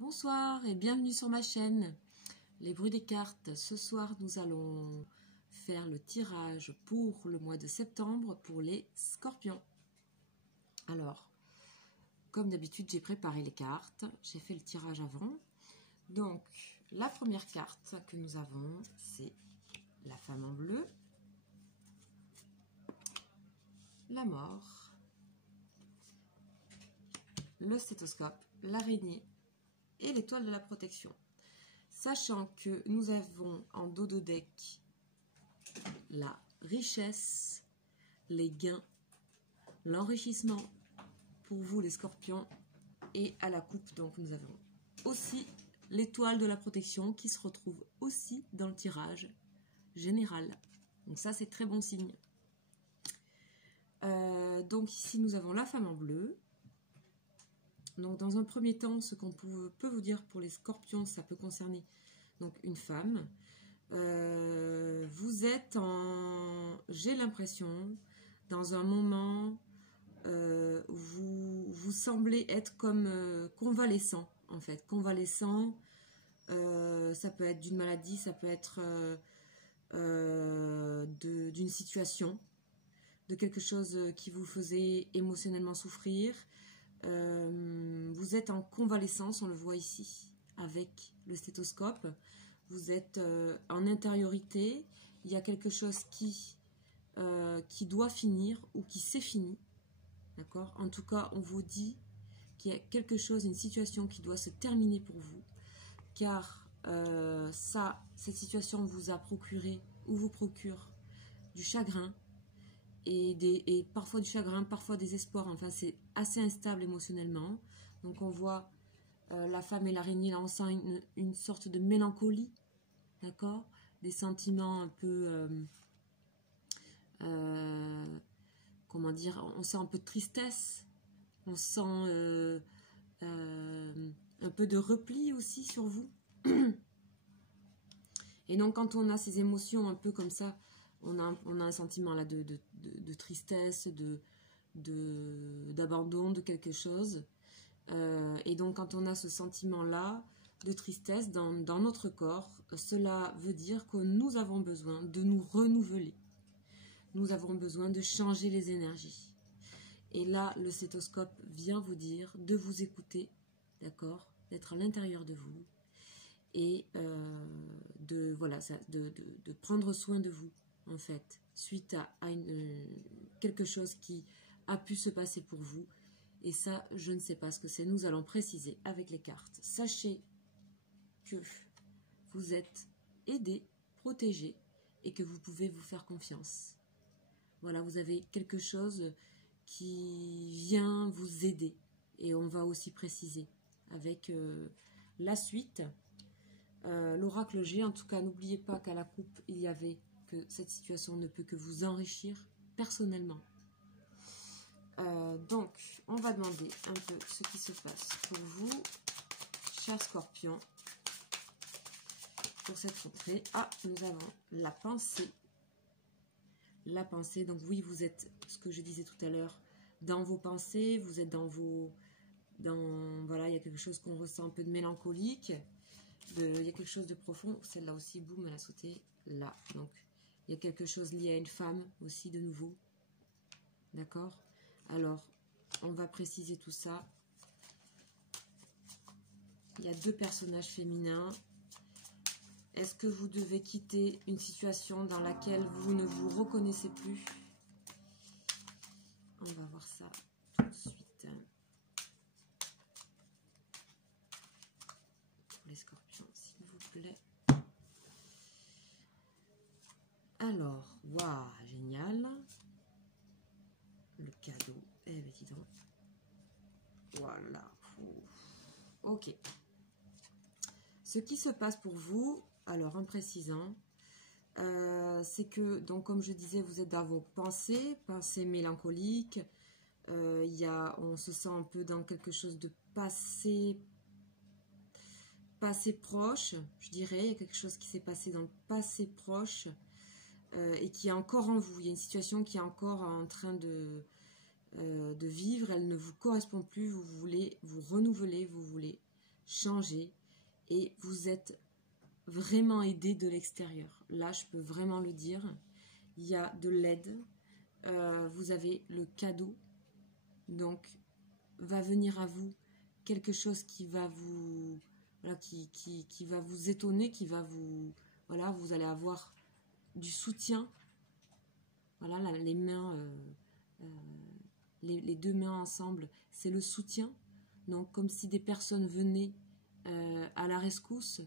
Bonsoir et bienvenue sur ma chaîne. Les bruits des cartes. Ce soir, nous allons faire le tirage pour le mois de septembre pour les scorpions. Alors, comme d'habitude, j'ai préparé les cartes. J'ai fait le tirage avant. Donc, la première carte que nous avons, c'est la femme en bleu, la mort, le stéthoscope, l'araignée et l'étoile de la protection. Sachant que nous avons en dos de deck la richesse, les gains, l'enrichissement pour vous les scorpions, et à la coupe donc nous avons aussi l'étoile de la protection qui se retrouve aussi dans le tirage général. Donc ça c'est très bon signe. Donc ici nous avons la femme en bleu. Donc dans un premier temps, ce qu'on peut vous dire pour les scorpions, ça peut concerner donc une femme. Vous êtes j'ai l'impression, dans un moment où vous semblez être comme convalescent en fait. Convalescent, ça peut être d'une maladie, ça peut être d'une situation, de quelque chose qui vous faisait émotionnellement souffrir. Vous êtes en convalescence, on le voit ici avec le stéthoscope. Vous êtes en intériorité, il y a quelque chose qui doit finir ou qui s'est fini, d'accord? En tout cas, on vous dit qu'il y a quelque chose, une situation qui doit se terminer pour vous, car cette situation vous a procuré ou vous procure du chagrin, et parfois du chagrin, parfois des espoirs. Enfin, c'est assez instable émotionnellement. Donc, on voit la femme et l'araignée. Là, on sent une sorte de mélancolie, d'accord? Des sentiments un peu, comment dire, on sent un peu de tristesse. On sent un peu de repli aussi sur vous. Et donc, quand on a ces émotions un peu comme ça, on a un sentiment là de tristesse, d'abandon de quelque chose. Et donc, quand on a ce sentiment-là de tristesse dans notre corps, cela veut dire que nous avons besoin de nous renouveler. Nous avons besoin de changer les énergies. Et là, le stéthoscope vient vous dire de vous écouter, d'accord, d'être à l'intérieur de vous et de prendre soin de vous. En fait, suite à quelque chose qui a pu se passer pour vous. Et ça, je ne sais pas ce que c'est. Nous allons préciser avec les cartes. Sachez que vous êtes aidé, protégé et que vous pouvez vous faire confiance. Voilà, vous avez quelque chose qui vient vous aider. Et on va aussi préciser avec la suite. L'oracle G, en tout cas, n'oubliez pas qu'à la coupe, il y avait que cette situation ne peut que vous enrichir personnellement. Donc, on va demander un peu ce qui se passe pour vous, chers scorpions, pour cette rentrée. Ah, nous avons la pensée. La pensée, donc oui, vous êtes, ce que je disais tout à l'heure, dans vos pensées, vous êtes voilà, il y a quelque chose qu'on ressent un peu de mélancolique, il y a quelque chose de profond. Celle-là aussi, boum, elle a sauté là. Donc, il y a quelque chose lié à une femme aussi de nouveau. D'accord? Alors, on va préciser tout ça. Il y a deux personnages féminins. Est-ce que vous devez quitter une situation dans laquelle vous ne vous reconnaissez plus? On va voir ça tout de suite. Pour les scorpions, s'il vous plaît. Alors, waouh, génial. Le cadeau. Eh bien, dis donc. Voilà. Ok. Ce qui se passe pour vous, alors en précisant, c'est que, donc comme je disais, vous êtes dans vos pensées mélancoliques. On se sent un peu dans quelque chose de passé proche, je dirais. Il y a quelque chose qui s'est passé dans le passé proche et qui est encore en vous. Il y a une situation qui est encore en train de vivre, elle ne vous correspond plus, vous voulez vous renouveler, vous voulez changé et vous êtes vraiment aidé de l'extérieur. Là, je peux vraiment le dire. Il y a de l'aide. Vous avez le cadeau. Donc, va venir à vous quelque chose qui va vous... Voilà, qui va vous étonner, qui va vous... Voilà, vous allez avoir du soutien. Voilà, là, les mains... les deux mains ensemble, c'est le soutien. Donc, comme si des personnes venaient à la rescousse,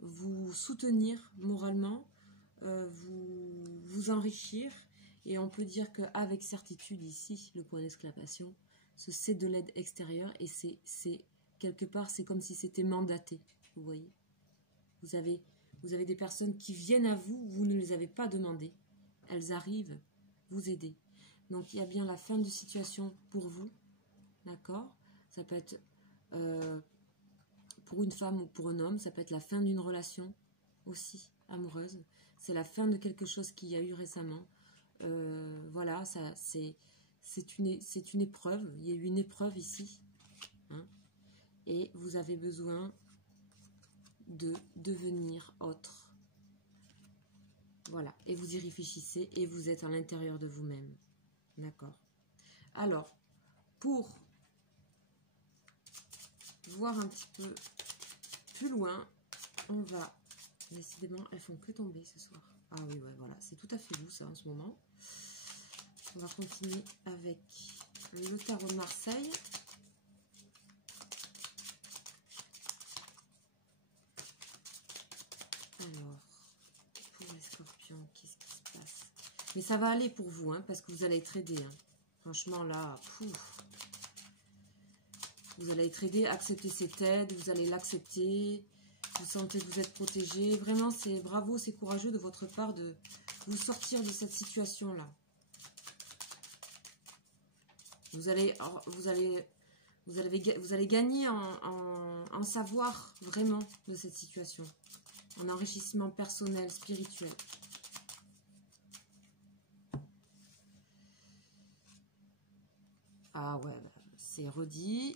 vous soutenir moralement, vous enrichir. Et on peut dire qu'avec certitude, ici, le point d'exclamation, c'est de l'aide extérieure et c'est quelque part, c'est comme si c'était mandaté. Vous voyez, vous avez des personnes qui viennent à vous, vous ne les avez pas demandées. Elles arrivent vous aider. Donc, il y a bien la fin de situation pour vous. D'accord? Ça peut être pour une femme ou pour un homme. Ça peut être la fin d'une relation aussi amoureuse. C'est la fin de quelque chose qu'il y a eu récemment. Voilà, c'est une épreuve. Il y a eu une épreuve ici. Hein, et vous avez besoin de devenir autre. Voilà. Et vous y réfléchissez et vous êtes à l'intérieur de vous-même. D'accord. Alors, pour voir un petit peu plus loin, on va... Décidément, elles font que tomber ce soir. Ah oui, ouais, voilà. C'est tout à fait vous, ça, en ce moment. On va continuer avec le tarot de Marseille. Alors, pour les scorpions, qu'est-ce qui se passe? Mais ça va aller pour vous, hein, parce que vous allez être aidé. Hein. Franchement, là, vous allez être aidé, accepter cette aide, vous allez l'accepter. Vous sentez que vous êtes protégé. Vraiment, c'est bravo, c'est courageux de votre part de vous sortir de cette situation-là. Vous allez gagner en savoir vraiment de cette situation. En enrichissement personnel, spirituel. Ah ouais, c'est redit.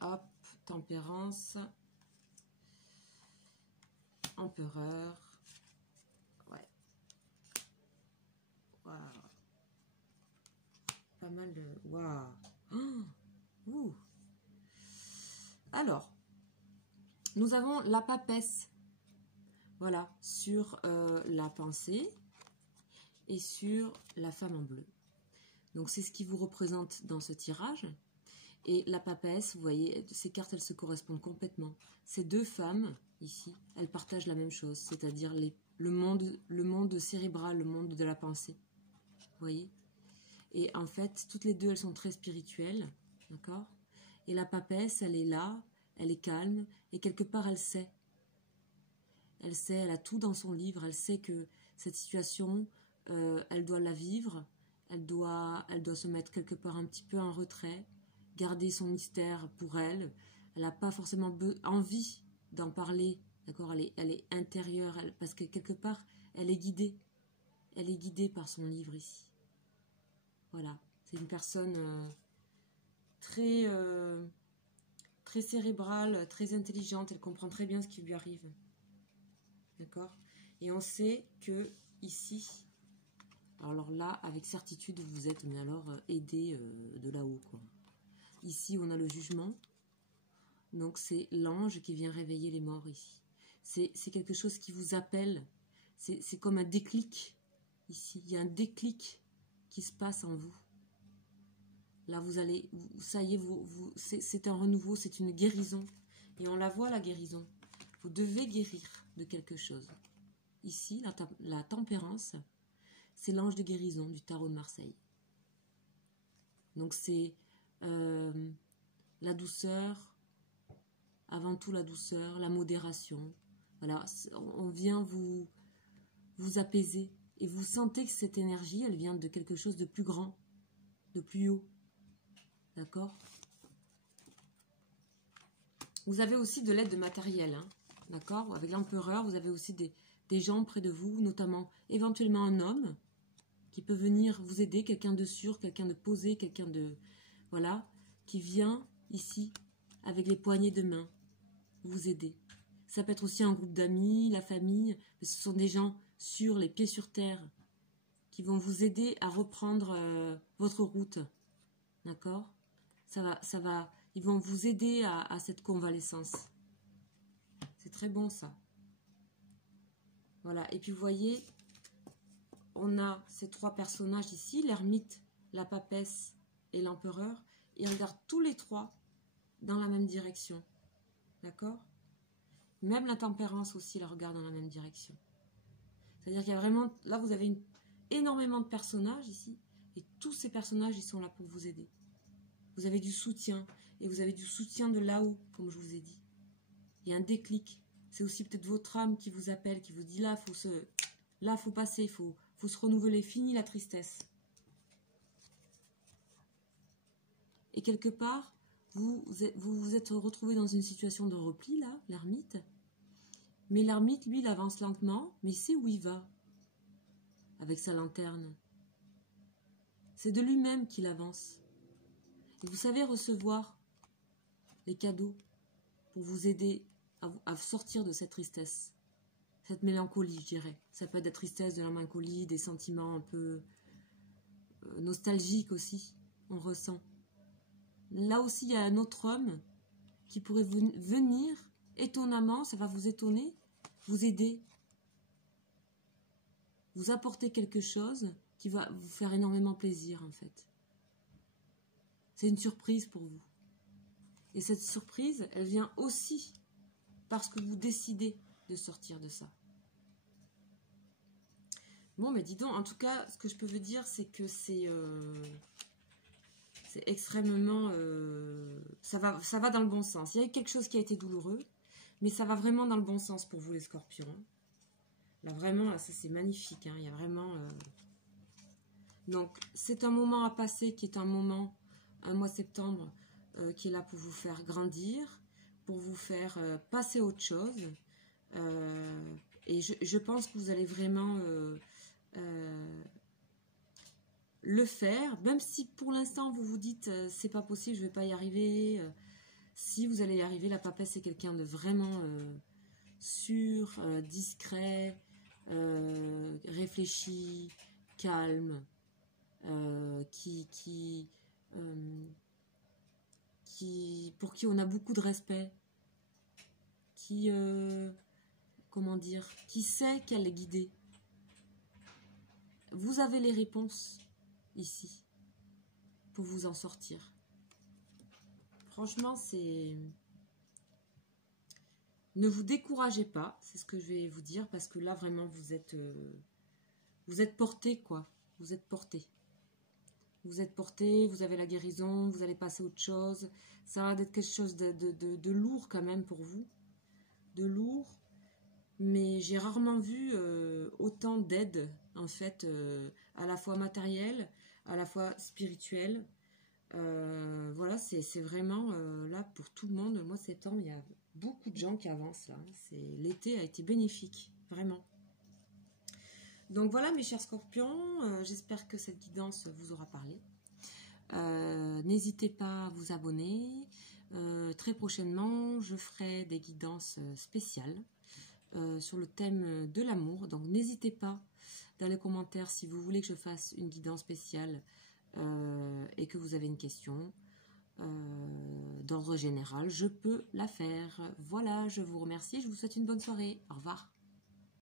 Hop, tempérance. Empereur. Ouais. Waouh. Pas mal de... Waouh. Oh. Alors, nous avons la papesse. Voilà, sur la pensée et sur la femme en bleu. Donc, c'est ce qui vous représente dans ce tirage. Et la papesse, vous voyez, ces cartes, elles se correspondent complètement. Ces deux femmes, ici, elles partagent la même chose, c'est-à-dire le monde cérébral, le monde de la pensée. Vous voyez? Et en fait, toutes les deux, elles sont très spirituelles, d'accord? Et la papesse, elle est là, elle est calme, et quelque part, elle sait. Elle sait, elle a tout dans son livre, elle sait que cette situation, elle doit la vivre, elle doit se mettre quelque part un petit peu en retrait, garder son mystère pour elle. Elle n'a pas forcément envie d'en parler, d'accord? Elle est intérieure, parce que quelque part, elle est guidée. Elle est guidée par son livre ici. Voilà, c'est une personne très cérébrale, très intelligente. Elle comprend très bien ce qui lui arrive. D'accord? Et on sait que ici, alors là, avec certitude, vous êtes mais alors aidé de là-haut, quoi. Ici, on a le jugement. Donc, c'est l'ange qui vient réveiller les morts ici. C'est quelque chose qui vous appelle. C'est comme un déclic. Ici, il y a un déclic qui se passe en vous. Là, vous allez... Ça y est, c'est un renouveau, c'est une guérison. Et on la voit, la guérison. Vous devez guérir de quelque chose. Ici, la tempérance, c'est l'ange de guérison du tarot de Marseille. Donc, c'est la douceur, avant tout la douceur, la modération. Voilà, on vient vous apaiser. Et vous sentez que cette énergie, elle vient de quelque chose de plus grand, de plus haut. D'accord? Vous avez aussi de l'aide matérielle. Hein, d'accord? Avec l'empereur, vous avez aussi des gens près de vous, notamment éventuellement un homme qui peut venir vous aider, quelqu'un de sûr, quelqu'un de posé, quelqu'un de... Voilà, qui vient ici avec les poignées de main. vous aider. Ça peut être aussi un groupe d'amis, la famille. Ce sont des gens sûrs, les pieds sur terre, qui vont vous aider à reprendre votre route. D'accord? Ils vont vous aider à cette convalescence. C'est très bon ça. Voilà. Et puis vous voyez, on a ces trois personnages ici, l'ermite, la papesse et l'empereur. Ils regardent tous les trois dans la même direction. D'accord? Même la tempérance aussi la regarde dans la même direction. C'est-à-dire qu'il y a vraiment... Là, vous avez énormément de personnages ici. Et tous ces personnages, ils sont là pour vous aider. Vous avez du soutien. Et vous avez du soutien de là-haut, comme je vous ai dit. Il y a un déclic. C'est aussi peut-être votre âme qui vous appelle, qui vous dit là, faut passer, faut se renouveler. Fini la tristesse. Et quelque part, vous vous êtes retrouvé dans une situation de repli, là, l'ermite. Mais l'ermite, lui, il avance lentement, mais il sait où il va. Avec sa lanterne. C'est de lui-même qu'il avance. Et vous savez recevoir les cadeaux pour vous aider à sortir de cette tristesse. Cette mélancolie, je dirais. Ça peut être de la tristesse, de la mélancolie, des sentiments un peu nostalgiques aussi, on ressent. Là aussi, il y a un autre homme qui pourrait venir, étonnamment, ça va vous étonner, vous aider. Vous apporter quelque chose qui va vous faire énormément plaisir, en fait. C'est une surprise pour vous. Et cette surprise, elle vient aussi parce que vous décidez de sortir de ça. Bon, mais dis donc, en tout cas, ce que je peux vous dire, c'est que c'est extrêmement... ça va dans le bon sens. Il y a quelque chose qui a été douloureux, mais ça va vraiment dans le bon sens pour vous, les scorpions. Là, vraiment, là, ça c'est magnifique. Hein. Il y a vraiment... Donc, c'est un moment à passer qui est un moment, un mois de septembre, qui est là pour vous faire grandir, pour vous faire passer à autre chose. Et je pense que vous allez vraiment le faire, même si pour l'instant vous vous dites c'est pas possible, je vais pas y arriver. Si vous allez y arriver, la papesse c'est quelqu'un de vraiment sûr, discret, réfléchi, calme, pour qui on a beaucoup de respect, qui comment dire, qui sait qu'elle est guidée. Vous avez les réponses ici pour vous en sortir. Franchement, c'est... Ne vous découragez pas, c'est ce que je vais vous dire, parce que là, vraiment, vous êtes porté, quoi. Vous êtes porté. Vous êtes porté, vous avez la guérison, vous allez passer à autre chose. Ça va être quelque chose de lourd quand même pour vous. De lourd. Mais j'ai rarement vu autant d'aide, en fait, à la fois matérielle, à la fois spirituelle. Voilà, c'est vraiment là pour tout le monde. Le mois de septembre, il y a beaucoup de gens qui avancent là. L'été a été bénéfique, vraiment. Donc voilà mes chers scorpions, j'espère que cette guidance vous aura parlé. N'hésitez pas à vous abonner. Très prochainement, je ferai des guidances spéciales sur le thème de l'amour. Donc n'hésitez pas dans les commentaires si vous voulez que je fasse une guidance spéciale et que vous avez une question d'ordre général, je peux la faire. Voilà, je vous remercie, je vous souhaite une bonne soirée. Au revoir.